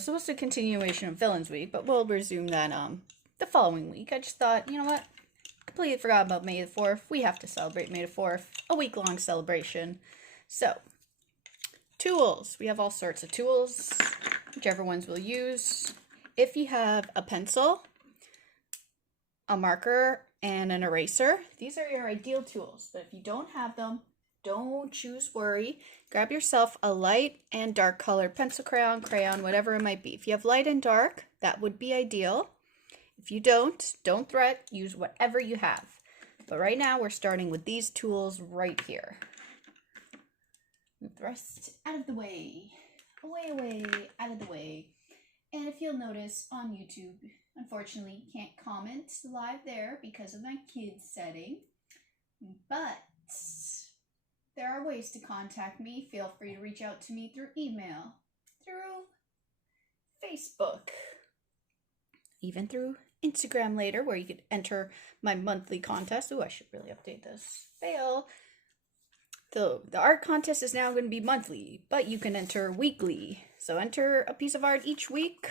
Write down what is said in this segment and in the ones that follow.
So it's a continuation of Villains Week, but we'll resume that the following week. I just thought, you know what? Completely forgot about May the 4th. We have to celebrate May the 4th. A week-long celebration. So, tools. We have all sorts of tools, whichever ones we'll use. If you have a pencil, a marker, and an eraser, these are your ideal tools. But if you don't have them, don't choose worry. Grab yourself a light and dark colored pencil, crayon, whatever it might be. If you have light and dark, that would be ideal. If you don't fret, use whatever you have. But right now we're starting with these tools right here. Move the rest out of the way. Away, out of the way. And if you'll notice on YouTube, unfortunately, you can't comment live there because of my kids setting. But there are ways to contact me. Feel free to reach out to me through email, through Facebook, even through Instagram later, where you could enter my monthly contest. Oh, I should really update this. Fail. The art contest is now going to be monthly, but you can enter weekly. So enter a piece of art each week,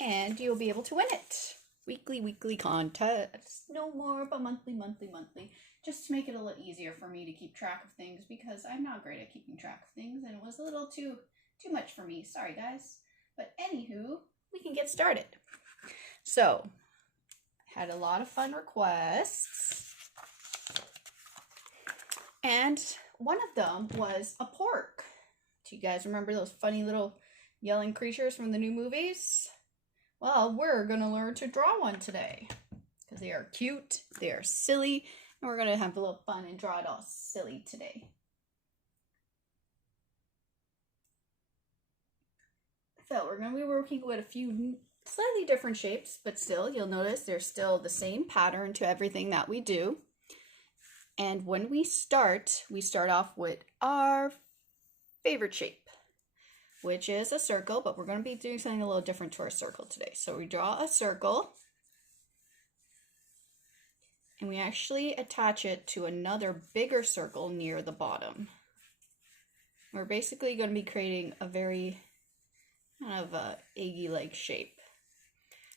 and you'll be able to win it. Weekly contest. No more, but monthly. Just to make it a little easier for me to keep track of things, because I'm not great at keeping track of things, and it was a little too much for me. Sorry, guys. But anywho, we can get started. So, I had a lot of fun requests. And one of them was a pork. Do you guys remember those funny little yelling creatures from the new movies? Well, we're going to learn to draw one today. Because they are cute, they are silly, and we're going to have a little fun and draw it all silly today. So we're going to be working with a few slightly different shapes, but still, you'll notice there's still the same pattern to everything that we do. And when we start off with our favorite shape, which is a circle, but we're going to be doing something a little different to our circle today. So we draw a circle, and we actually attach it to another bigger circle near the bottom. We're basically going to be creating a very kind of a Aggy-like shape.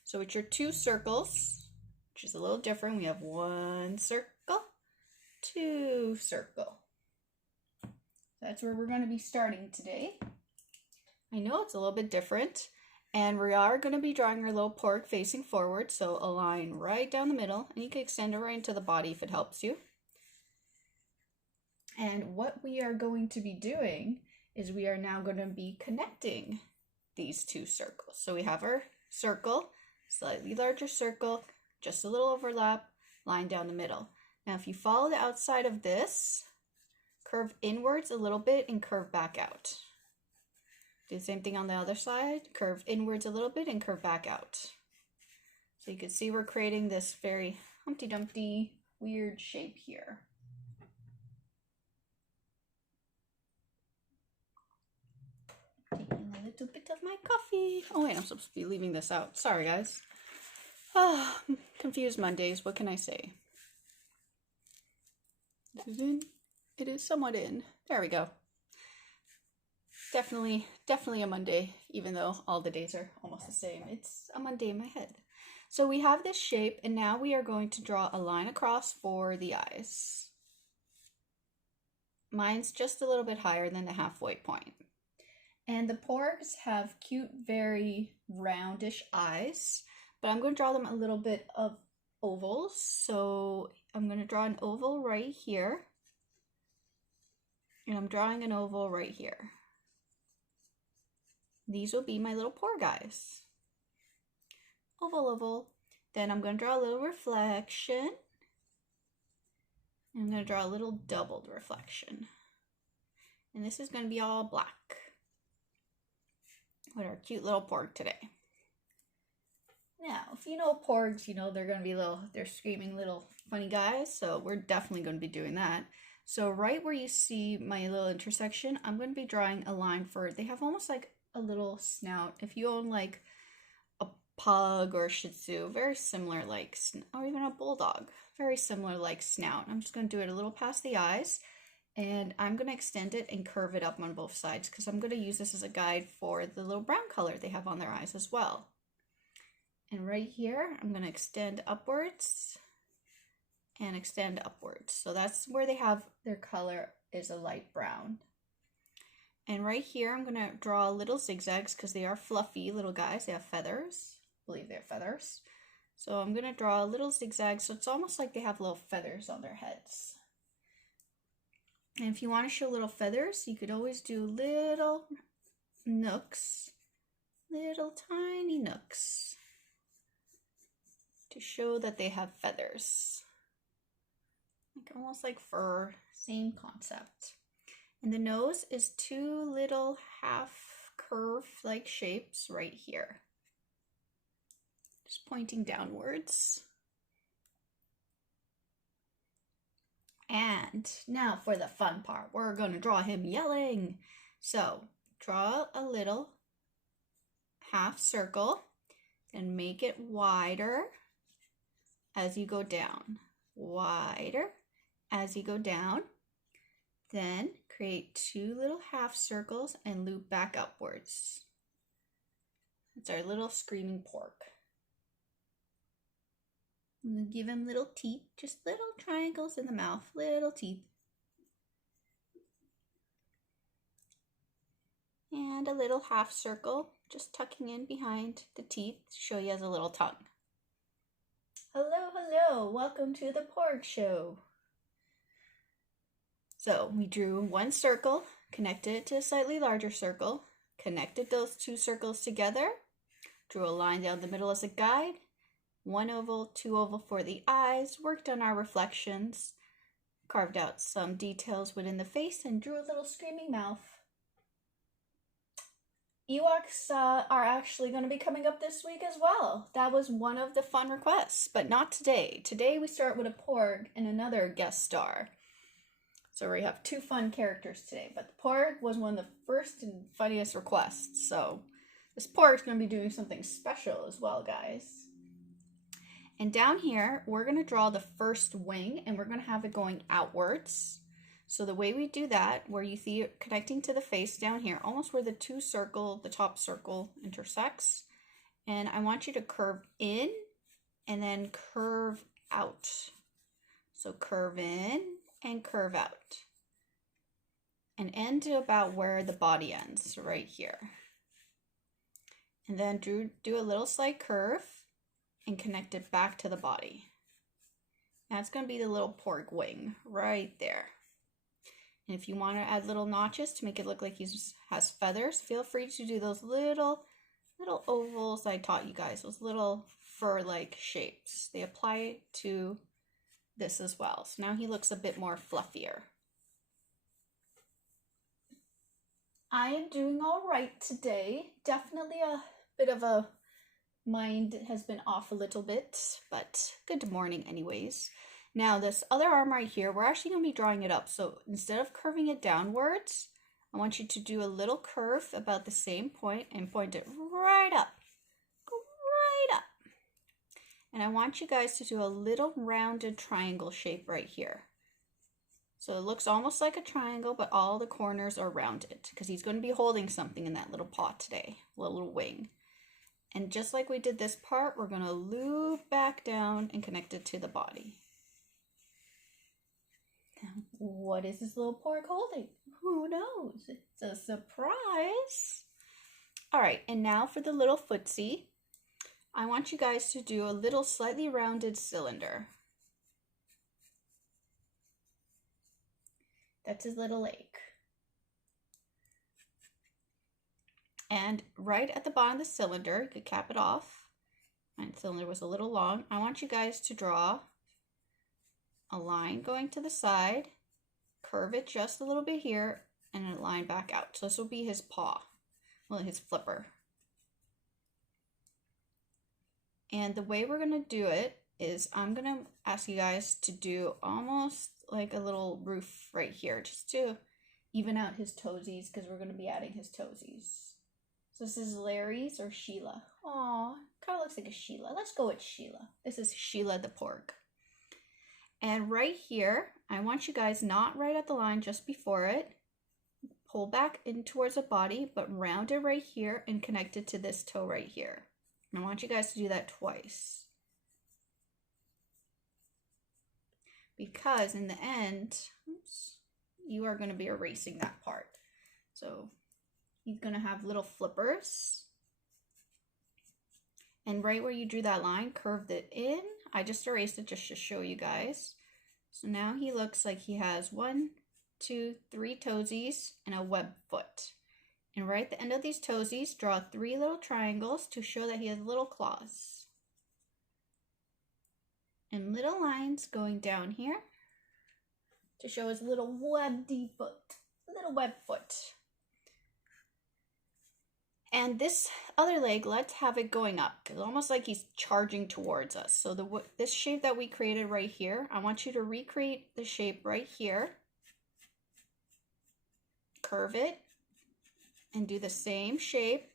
So it's your two circles, which is a little different. We have one circle, two circle. That's where we're going to be starting today. I know it's a little bit different, and we are going to be drawing our little pork facing forward, so a line right down the middle, and you can extend it right into the body if it helps you. And what we are going to be doing is we are now going to be connecting these two circles. So we have our circle, slightly larger circle, just a little overlap, line down the middle. Now if you follow the outside of this, curve inwards a little bit and curve back out. Do the same thing on the other side, curve inwards a little bit and curve back out. So you can see we're creating this very Humpty Dumpty weird shape here. Taking a little bit of my coffee. Oh wait, I'm supposed to be leaving this out. Sorry guys. Ah, confused Mondays, what can I say? This is in. It is somewhat in. There we go. Definitely a Monday, even though all the days are almost the same. It's a Monday in my head. So we have this shape, and now we are going to draw a line across for the eyes. Mine's just a little bit higher than the halfway point. And the porgs have cute, very roundish eyes, but I'm going to draw them a little bit of ovals. So I'm going to draw an oval right here, and I'm drawing an oval right here. These will be my little porg eyes. Oval. Then I'm going to draw a little reflection. And I'm going to draw a little doubled reflection. And this is going to be all black with our cute little porg today. Now, if you know porgs, you know they're going to be they're screaming little funny guys. So we're definitely going to be doing that. So right where you see my little intersection, I'm going to be drawing a line for, they have almost like a little snout. If you own like a pug or a Shih Tzu, very similar like, or even a bulldog, very similar like snout. I'm just going to do it a little past the eyes, And I'm going to extend it and curve it up on both sides because I'm going to use this as a guide for the little brown color they have on their eyes as well. And right here, I'm going to extend upwards and extend upwards. So that's where they have their color is a light brown. And right here, I'm going to draw little zigzags because they are fluffy little guys. They have feathers. I believe they're feathers. So I'm going to draw a little zigzag. So it's almost like they have little feathers on their heads. And if you want to show little feathers, you could always do little nooks, little tiny nooks to show that they have feathers. Like almost like fur, same concept. And the nose is two little half curve like shapes right here. Just pointing downwards. And now for the fun part, we're going to draw him yelling. So draw a little half circle and make it wider as you go down. Wider as you go down. Then create two little half circles and loop back upwards. It's our little screaming pork. I'm going to give him little teeth, just little triangles in the mouth, little teeth. And a little half circle, just tucking in behind the teeth to show he has a little tongue. Hello, hello, welcome to the Porg Show. So we drew one circle, connected it to a slightly larger circle, connected those two circles together, drew a line down the middle as a guide, one oval, two oval for the eyes, worked on our reflections, carved out some details within the face, and drew a little screaming mouth. Ewoks are actually going to be coming up this week as well. That was one of the fun requests, but not today. Today we start with a Porg and another guest star. So we have two fun characters today, but the Porg was one of the first and funniest requests. So this Porg is going to be doing something special as well, guys. And down here, we're going to draw the first wing, and we're going to have it going outwards. So the way we do that, where you see it connecting to the face down here, almost where the the top circle intersects. And I want you to curve in and then curve out. So curve in and curve out. And end to about where the body ends, right here. And then do a little slight curve and connect it back to the body. That's going to be the little Porg wing right there. And if you want to add little notches to make it look like he has feathers, feel free to do those little ovals I taught you guys, those little fur-like shapes. They apply to this as well. So now he looks a bit more fluffier. I am doing all right today. Definitely a bit of a mind has been off a little bit, but good morning anyways. Now this other arm right here, we're actually going to be drawing it up. So instead of curving it downwards, I want you to do a little curve about the same point and point it right up. Go right up. And I want you guys to do a little rounded triangle shape right here. So it looks almost like a triangle, but all the corners are rounded because he's going to be holding something in that little paw today, a little wing. And just like we did this part, we're going to loop back down and connect it to the body. Now, what is this little Porg holding? Who knows? It's a surprise. All right, and now for the little footsie. I want you guys to do a little slightly rounded cylinder. That's his little leg. And right at the bottom of the cylinder, you could cap it off. My cylinder was a little long. I want you guys to draw a line going to the side, curve it just a little bit here, and a line back out. So this will be his paw, well, his flipper. And the way we're going to do it is I'm going to ask you guys to do almost like a little roof right here, just to even out his toesies, because we're going to be adding his toesies. So this is Larry's or Sheila. Aw, kind of looks like a Sheila. Let's go with Sheila. This is Sheila the Porg. And right here, I want you guys not right at the line, just before it. Pull back in towards the body, but round it right here and connect it to this toe right here. And I want you guys to do that twice. Because in the end, oops, you are going to be erasing that part. So you're going to have little flippers. And right where you drew that line, curved it in. I just erased it just to show you guys. So now he looks like he has 1, 2, 3 toesies and a web foot. And right at the end of these toesies, draw 3 little triangles to show that he has little claws. And little lines going down here to show his little webbed foot, little web foot. And this other leg, let's have it going up. It's almost like he's charging towards us. So this shape that we created right here, I want you to recreate the shape right here. Curve it and do the same shape.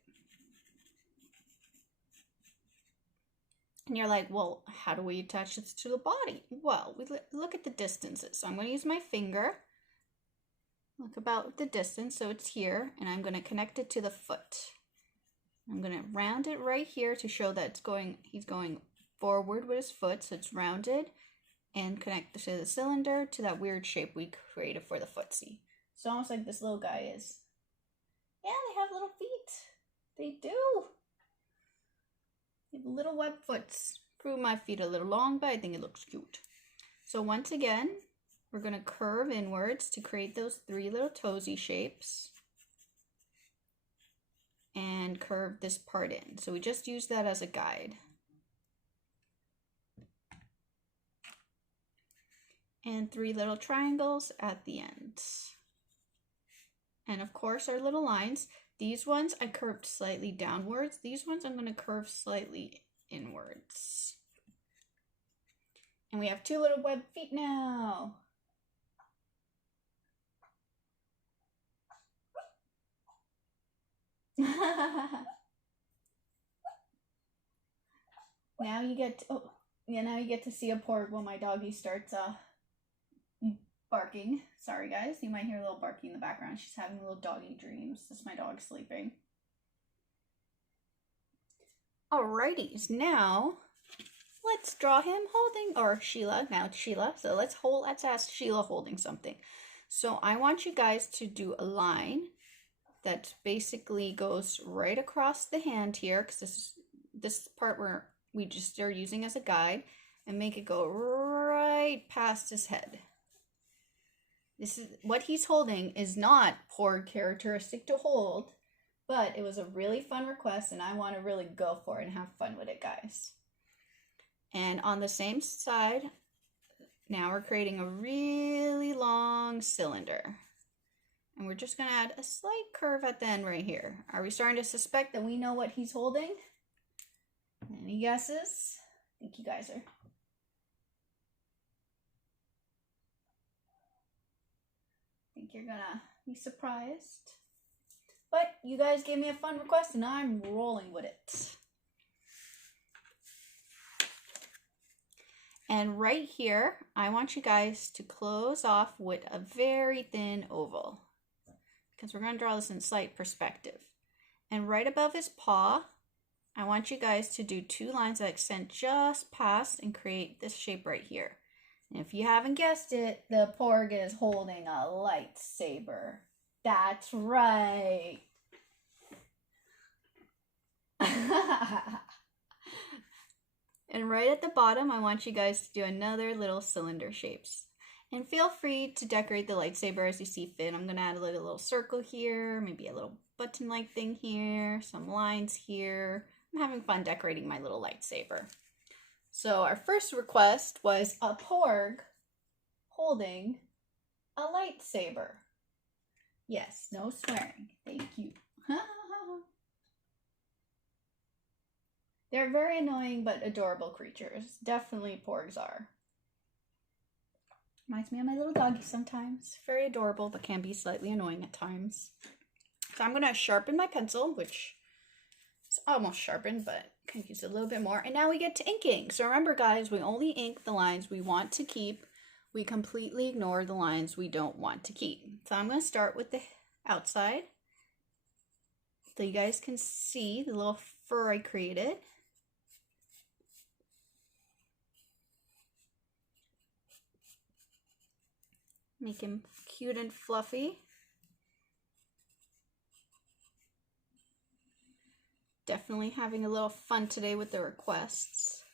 And you're like, well, how do we attach this to the body? Well, we look at the distances. So I'm going to use my finger. Look about the distance, so it's here, and I'm going to connect it to the foot. I'm going to round it right here to show that he's going forward with his foot, so it's rounded, and connect to the cylinder to that weird shape we created for the footsie. It's almost like this little guy is. Yeah, they have little feet. They do. They have little web foots. Prove my feet a little long, but I think it looks cute. So once again, we're going to curve inwards to create those 3 little toesy shapes. And curve this part in. So we just use that as a guide. And 3 little triangles at the end. And of course our little lines. These ones I curved slightly downwards. These ones I'm going to curve slightly inwards. And we have 2 little web feet now. Now you get to, now you get to see a Porg when my doggy starts barking. Sorry guys, you might hear a little barking in the background. She's having little doggy dreams. This is my dog sleeping. Alrighties, now let's draw him holding, or Sheila, now it's Sheila. So let's ask Sheila holding something. So I want you guys to do a line that basically goes right across the hand here, because this part where we just are using as a guide, and make it go right past his head. This is what he's holding is not Porg characteristic to hold, but it was a really fun request, and I want to really go for it and have fun with it, guys. And on the same side, now we're creating a really long cylinder. And we're just going to add a slight curve at the end right here. Are we starting to suspect that we know what he's holding? Any guesses? I think you guys are. I think you're going to be surprised. But you guys gave me a fun request and I'm rolling with it. And right here, I want you guys to close off with a very thin oval, because we're going to draw this in slight perspective. And right above his paw, I want you guys to do 2 lines that extend just past and create this shape right here. And if you haven't guessed it, the Porg is holding a lightsaber. That's right. And right at the bottom, I want you guys to do another little cylinder shapes. And feel free to decorate the lightsaber as you see fit. I'm going to add a little circle here, maybe a little button-like thing here, some lines here. I'm having fun decorating my little lightsaber. So our first request was a Porg holding a lightsaber. Yes, no swearing. Thank you. They're very annoying but adorable creatures. Definitely Porgs are. Reminds me of my little doggy sometimes. Very adorable, but can be slightly annoying at times. So I'm going to sharpen my pencil, which is almost sharpened, but can use it a little bit more. And now we get to inking. So remember, guys, we only ink the lines we want to keep we completely ignore the lines we don't want to keep. So I'm going to start with the outside so you guys can see the little fur I created. Make him cute and fluffy. Definitely having a little fun today with the requests.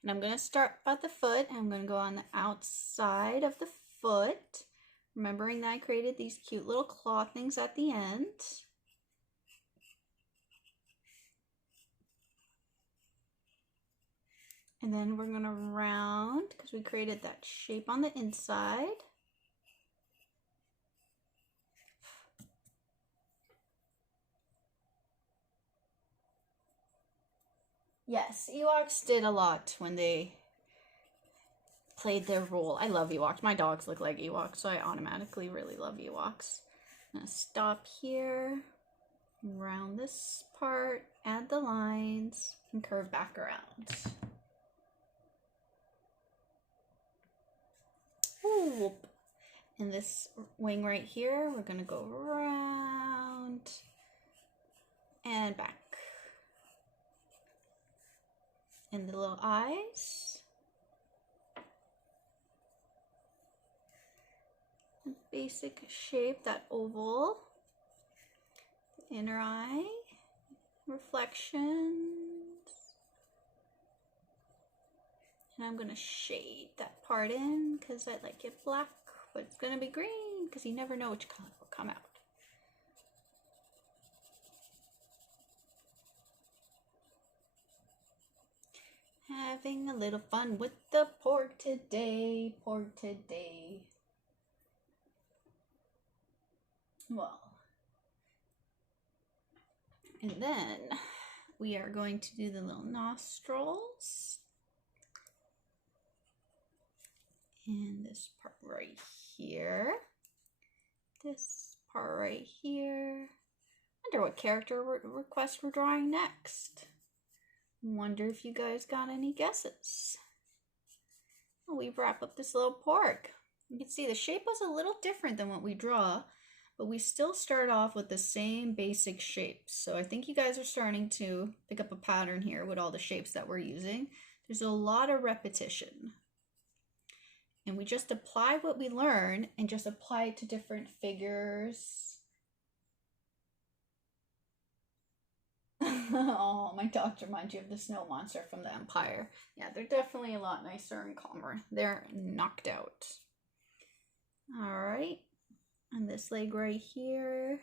And I'm going to start at the foot. I'm going to go on the outside of the foot, remembering that I created these cute little claw things at the end. And then we're going to round, because we created that shape on the inside. Yes, Ewoks did a lot when they played their role. I love Ewoks. My dogs look like Ewoks, so I automatically really love Ewoks. I'm going to stop here, round this part, add the lines, and curve back around. Ooh. And this wing right here, we're going to go around and back. And the little eyes. The basic shape, that oval. The inner eye. Reflections. And I'm going to shade that part in because I like it black, but it's going to be green because you never know which color will come out. Having a little fun with the porg today, Well, and then we are going to do the little nostrils. And this part right here. This part right here. Wonder what character request we're drawing next. Wonder if you guys got any guesses. Well, we wrap up this little porg. You can see the shape was a little different than what we draw, but we still start off with the same basic shapes. So I think you guys are starting to pick up a pattern here with all the shapes that we're using. There's a lot of repetition. And we just apply what we learn and just apply it to different figures. Oh, my dogs remind you of the snow monster from the Empire. Yeah, they're definitely a lot nicer and calmer. They're knocked out. Alright. And this leg right here.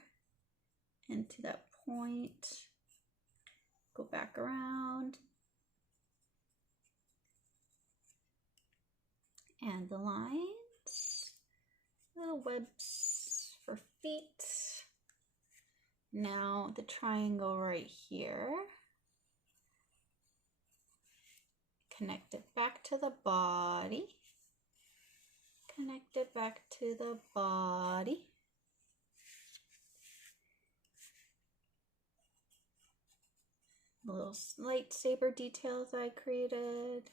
And to that point. Go back around. And the lines. Little webs for feet. Now the triangle right here. Connect it back to the body. Connect it back to the body. The little lightsaber details I created.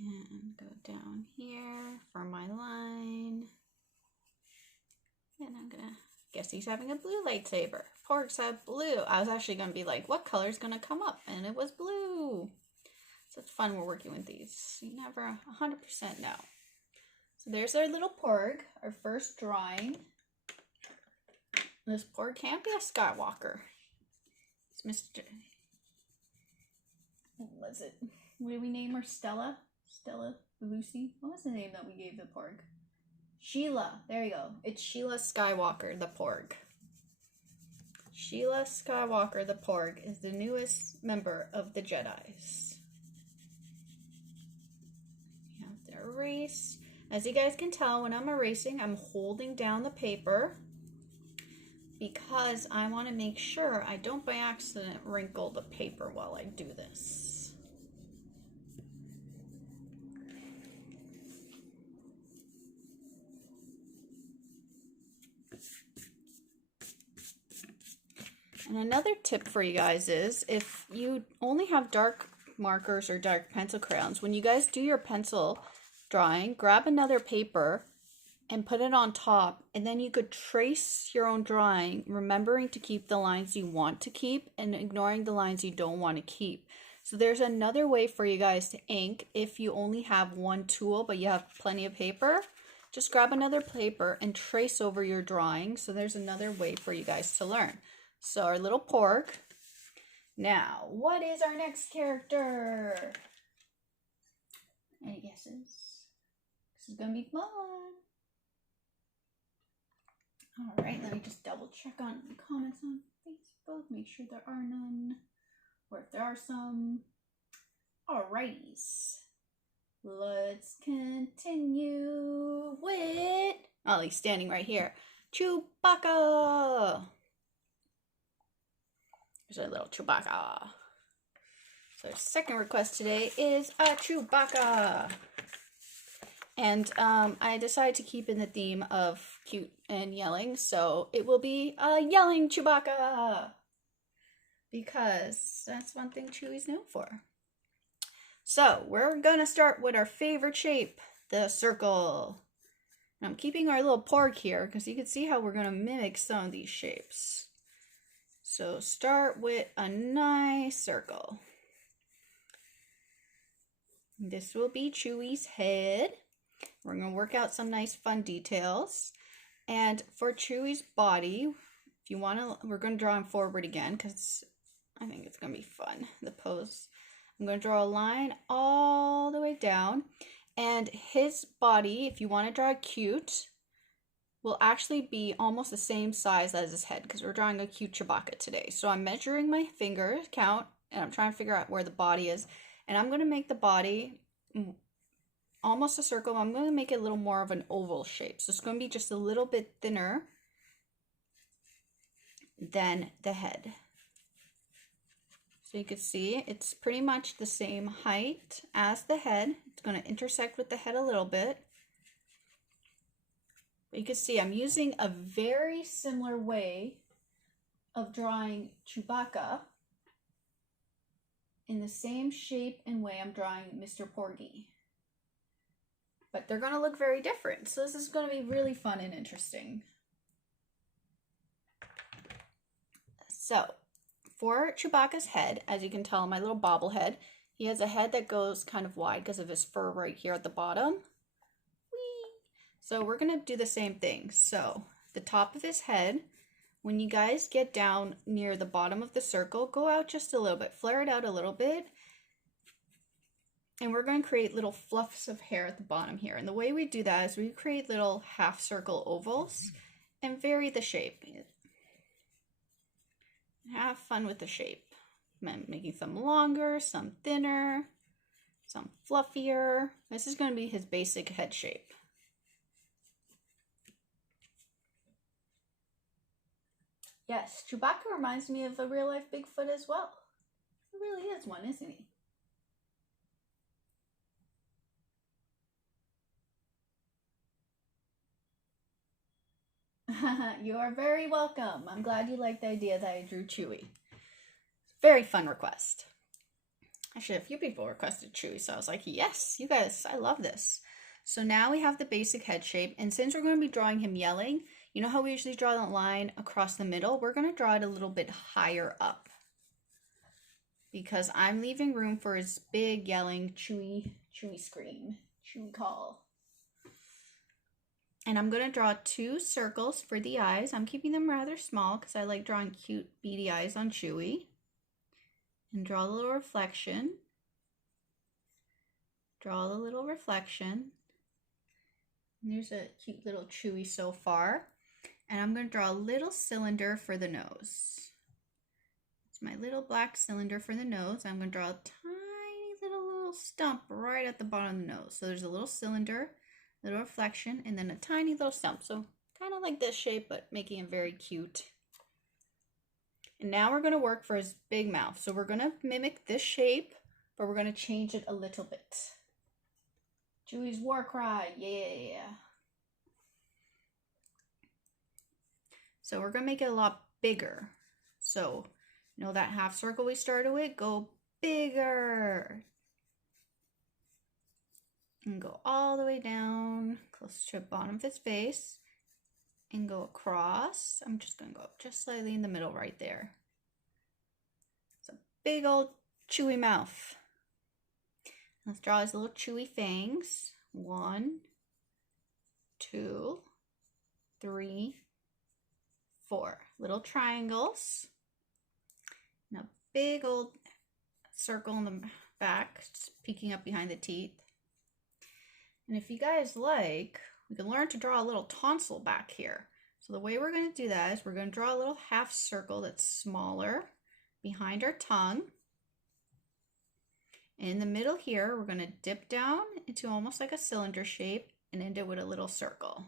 And go down here for my line. And I'm gonna guess he's having a blue lightsaber. Porgs have blue. I was actually gonna be like, what color is gonna come up? And it was blue. So it's fun, we're working with these. You never 100% know. So there's our little porg, our first drawing. This porg can't be a Skywalker. It's Mr. What was it? What did we name her? Stella? Stella Lucy? What was the name that we gave the porg? Sheila. There you go. It's Sheila Skywalker, the porg. Sheila Skywalker, the porg, is the newest member of the Jedis. We have to erase. As you guys can tell, when I'm erasing, I'm holding down the paper because I want to make sure I don't by accident wrinkle the paper while I do this. And another tip for you guys is if you only have dark markers or dark pencil crayons, when you guys do your pencil drawing, grab another paper and put it on top, and then you could trace your own drawing, remembering to keep the lines you want to keep and ignoring the lines you don't want to keep. So there's another way for you guys to ink if you only have one tool but you have plenty of paper. Just grab another paper and trace over your drawing. So there's another way for you guys to learn. So our little Porg. Now, what is our next character? Any guesses? This is going to be fun. All right, let me just double check on the comments on Facebook. Make sure there are none. Or if there are some. Alrighties. Let's continue with... Oh, he's standing right here. Chewbacca! There's our little Chewbacca. So our second request today is a Chewbacca. And I decided to keep in the theme of cute and yelling, so it will be a yelling Chewbacca. Because that's one thing Chewie's known for. So we're gonna start with our favorite shape, the circle. And I'm keeping our little Porg here because you can see how we're gonna mimic some of these shapes. So start with a nice circle. This will be Chewie's head. We're going to work out some nice fun details. And for Chewie's body, if you want to, we're going to draw him forward again because I think it's going to be fun, the pose. I'm going to draw a line all the way down. And his body, if you want to draw cute, will actually be almost the same size as his head because we're drawing a cute Chewbacca today. So I'm measuring my finger count and I'm trying to figure out where the body is. And I'm going to make the body almost a circle. I'm going to make it a little more of an oval shape. So it's going to be just a little bit thinner than the head. So you can see it's pretty much the same height as the head. It's going to intersect with the head a little bit. But you can see I'm using a very similar way of drawing Chewbacca in the same shape and way I'm drawing Mr. Porgy. But they're going to look very different. So this is going to be really fun and interesting. So for Chewbacca's head, as you can tell, my little bobblehead, he has a head that goes kind of wide because of his fur right here at the bottom. Whee! So we're going to do the same thing. So the top of his head, when you guys get down near the bottom of the circle, go out just a little bit, flare it out a little bit. And we're going to create little fluffs of hair at the bottom here. And the way we do that is we create little half circle ovals and vary the shape. Have fun with the shape. I'm making some longer, some thinner, some fluffier. This is going to be his basic head shape. Yes, Chewbacca reminds me of a real-life Bigfoot as well. He really is one, isn't he? You are very welcome. I'm glad you liked the idea that I drew Chewie. Very fun request. Actually, a few people requested Chewie, so I was like, yes, you guys, I love this. So now we have the basic head shape, and since we're going to be drawing him yelling, you know how we usually draw that line across the middle? We're going to draw it a little bit higher up because I'm leaving room for his big yelling Chewie scream, Chewie call. And I'm going to draw 2 circles for the eyes. I'm keeping them rather small because I like drawing cute beady eyes on Chewie. And draw a little reflection. Draw a little reflection. And there's a cute little Chewie so far. And I'm going to draw a little cylinder for the nose. It's my little black cylinder for the nose. I'm going to draw a tiny little stump right at the bottom of the nose. So there's a little cylinder, little reflection, and then a tiny little stump. So kind of like this shape, but making it very cute. And now we're going to work for his big mouth. So we're going to mimic this shape, but we're going to change it a little bit. Chewie's war cry, yeah. So we're going to make it a lot bigger. So, you know that half circle we started with? Go bigger. And go all the way down, close to the bottom of his face. And go across. I'm just going to go up just slightly in the middle right there. It's a big old chewy mouth. Let's draw his little chewy fangs. 1, 2, 3, 4. Little triangles. And a big old circle in the back, just peeking up behind the teeth. And if you guys like, we can learn to draw a little tonsil back here. So the way we're going to do that is we're going to draw a little half circle that's smaller behind our tongue. And in the middle here, we're going to dip down into almost like a cylinder shape and end it with a little circle.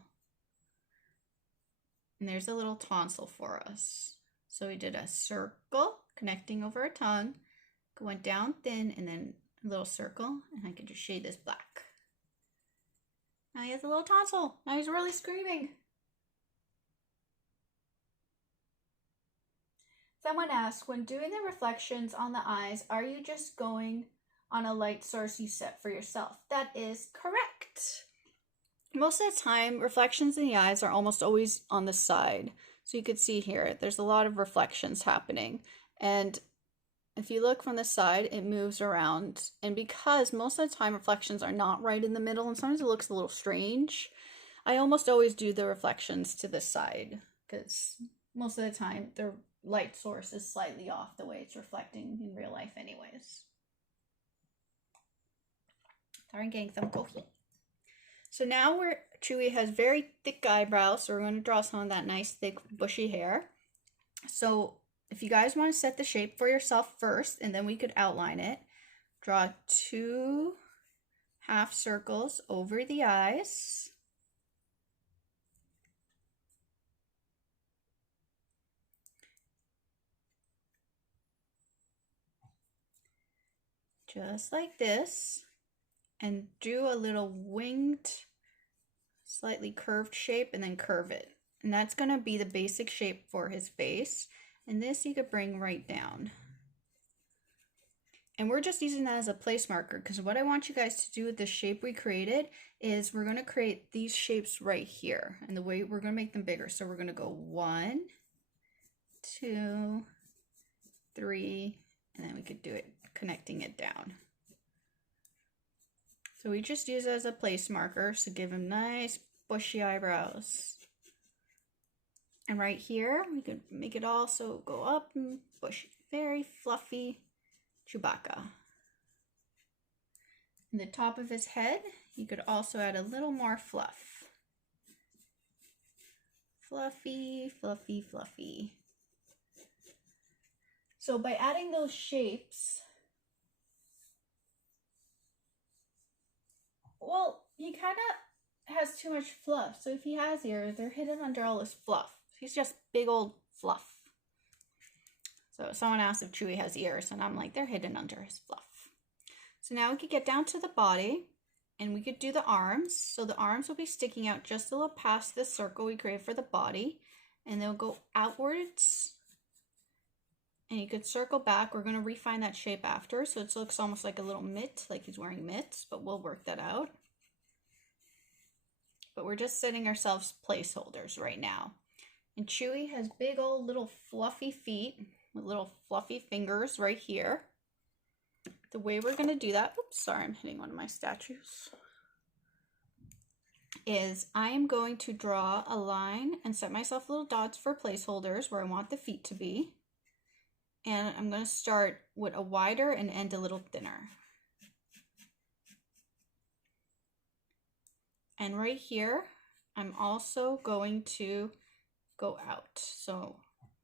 And there's a little tonsil for us. So we did a circle connecting over our tongue, went down thin, and then a little circle, and I can just shade this black. Now he has a little tonsil. Now he's really screaming. Someone asked, when doing the reflections on the eyes, are you just going on a light source you set for yourself? That is correct. Most of the time, reflections in the eyes are almost always on the side. So you could see here, there's a lot of reflections happening. And if you look from the side, it moves around. And because most of the time reflections are not right in the middle, and sometimes it looks a little strange, I almost always do the reflections to the side because most of the time the light source is slightly off the way it's reflecting in real life anyways. Sorry, getting some coffee. So now Chewy has very thick eyebrows, so we're going to draw some of that nice thick bushy hair. So if you guys want to set the shape for yourself first, and then we could outline it, draw 2 half circles over the eyes. Just like this. And do a little winged, slightly curved shape and then curve it. And that's going to be the basic shape for his face. And this you could bring right down. And we're just using that as a place marker because what I want you guys to do with the shape we created is we're going to create these shapes right here. And the way we're going to make them bigger. So we're going to go 1, 2, 3, and then we could do it connecting it down. So we just use it as a place marker to give him nice bushy eyebrows. And right here, we could make it also go up and bushy. Very fluffy Chewbacca. In the top of his head, you could also add a little more fluff. Fluffy, fluffy, fluffy. So by adding those shapes, well, he kind of has too much fluff. So if he has ears, they're hidden under all his fluff. He's just big old fluff. So someone asked if Chewy has ears, and I'm like, they're hidden under his fluff. So now we could get down to the body, and we could do the arms. So the arms will be sticking out just a little past the circle we created for the body, and they'll go outwards. And you could circle back. We're going to refine that shape after, so it looks almost like a little mitt, like he's wearing mitts, but we'll work that out. But we're just setting ourselves placeholders right now. And Chewy has big old little fluffy feet with little fluffy fingers right here. The way we're going to do that, oops, sorry, I'm hitting one of my statues, is I am going to draw a line and set myself little dots for placeholders where I want the feet to be. And I'm going to start with a wider and end a little thinner. And right here, I'm also going to go out. So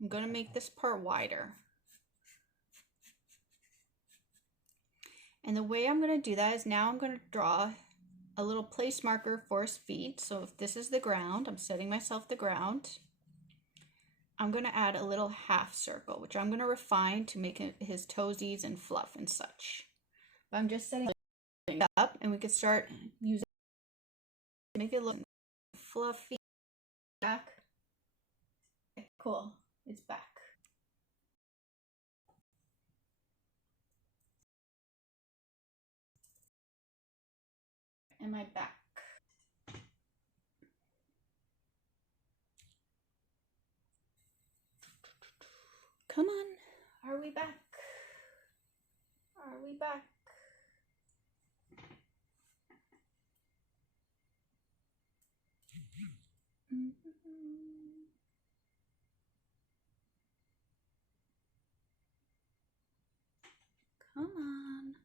I'm going to make this part wider. And the way I'm going to do that is now I'm going to draw a little place marker for his feet. So if this is the ground, I'm setting myself the ground. I'm going to add a little half circle, which I'm going to refine to make his toesies and fluff and such. But I'm just setting it up, and we could start using it to make it look fluffy. Back. Okay, cool. It's back. I back? Come on. Are we back? Are we back? Come on.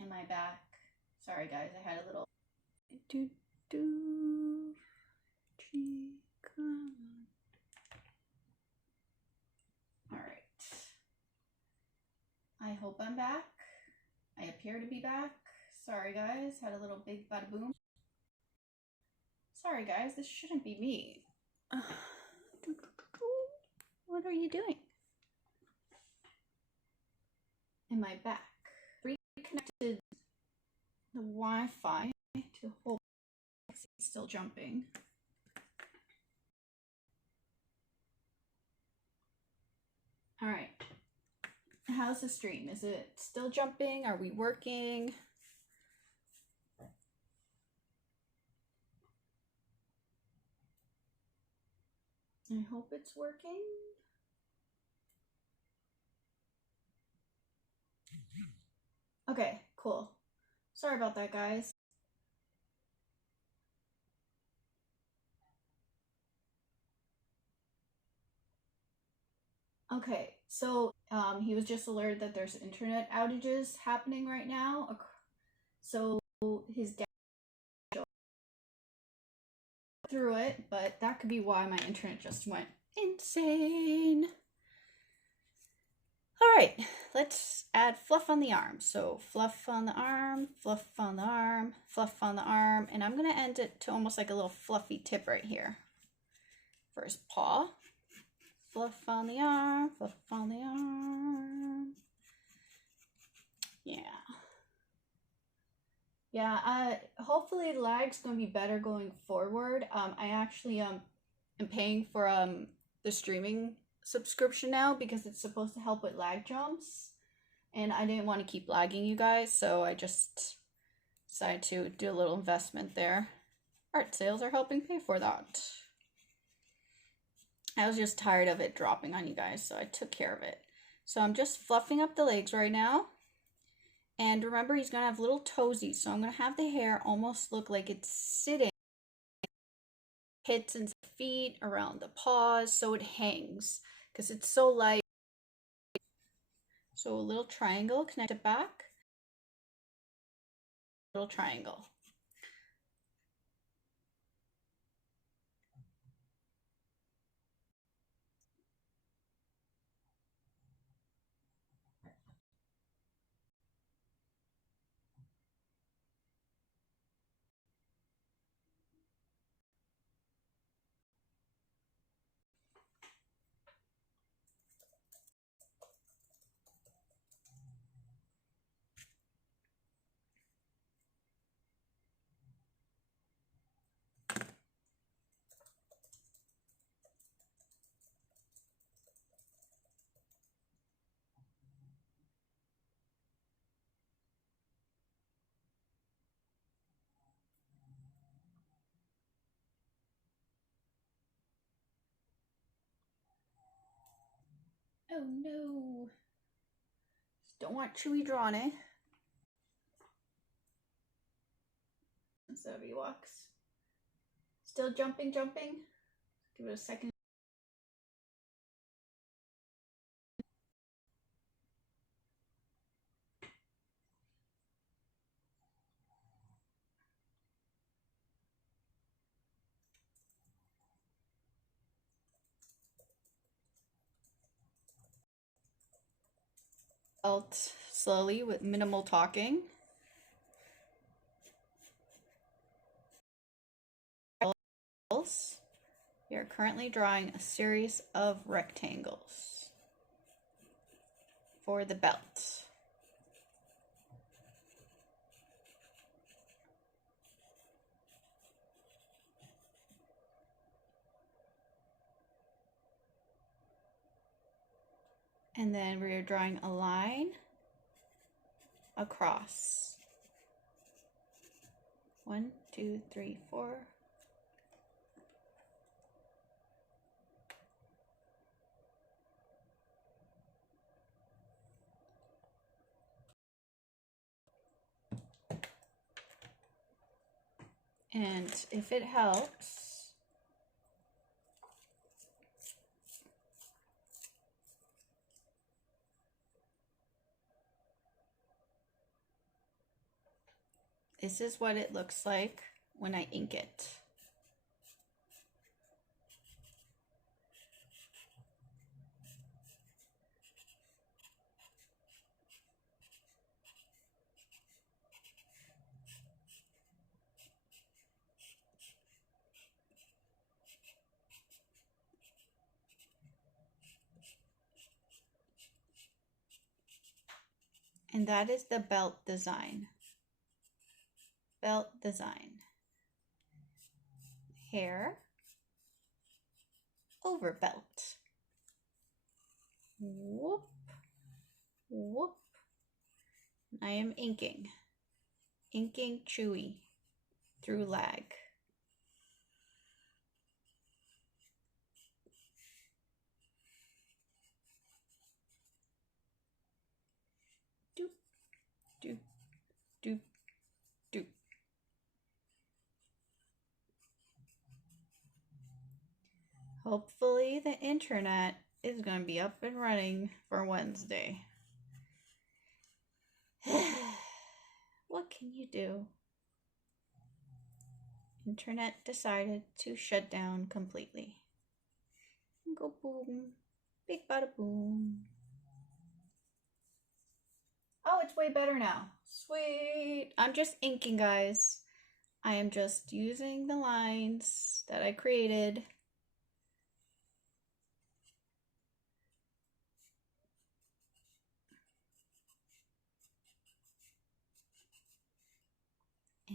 Am I back? Sorry guys, I had a little Alright. I hope I'm back. I appear to be back. Sorry guys, had a little big bada boom. Sorry guys, this shouldn't be me. What are you doing? Am I back? Reconnected the Wi-Fi to hold. It's still jumping. All right. How's the stream? Is it still jumping? Are we working? I hope it's working. Okay, cool. Sorry about that, guys. Okay, so he was just alerted that there's internet outages happening right now. So his dad through it, but that could be why my internet just went insane. All right, let's add fluff on the arm. So fluff on the arm, fluff on the arm, fluff on the arm, and I'm gonna end it to almost like a little fluffy tip right here for his paw. Fluff on the arm, fluff on the arm. Yeah. Yeah, hopefully lag's gonna be better going forward. I actually am paying for the streaming subscription now because it's supposed to help with lag jumps, and I didn't want to keep lagging you guys, so I just decided to do a little investment there. Art sales are helping pay for that. I was just tired of it dropping on you guys, so I took care of it. So I'm just fluffing up the legs right now. And remember, he's going to have little toesies, so I'm going to have the hair almost look like it's sitting. Hits in the feet, around the paws, so it hangs, because it's so light. So a little triangle, connect it back. Little triangle. Oh no. Don't want Chewy drawn, eh? So he walks. Still jumping. Give it a second. Belt slowly with minimal talking. We are currently drawing a series of rectangles for the belt. And then we are drawing a line across. 1, 2, 3, 4. And if it helps, this is what it looks like when I ink it. And that is the belt design. Belt design. Hair over belt. Whoop, whoop. I am inking. Inking Chewy through lag. Doop, doop, doop, doop. Hopefully the internet is going to be up and running for Wednesday. What can you do? Internet decided to shut down completely. Go boom. Big bada boom. Oh, it's way better now. Sweet. I'm just inking, guys. I am just using the lines that I created.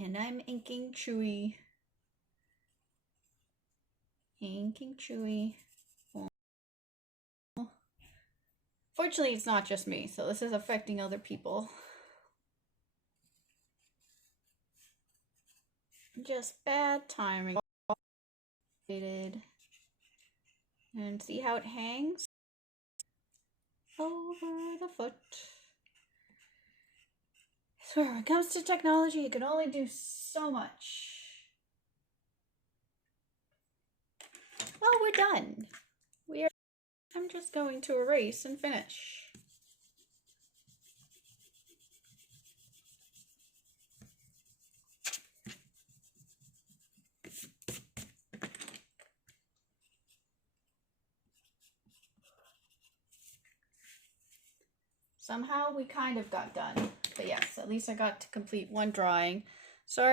And I'm inking Chewy. Inking Chewy. Fortunately, it's not just me, so this is affecting other people. Just bad timing. And see how it hangs over the foot. So when it comes to technology, you can only do so much. Well, we're done. I'm just going to erase and finish. Somehow we kind of got done, but yes, at least I got to complete one drawing. Sorry.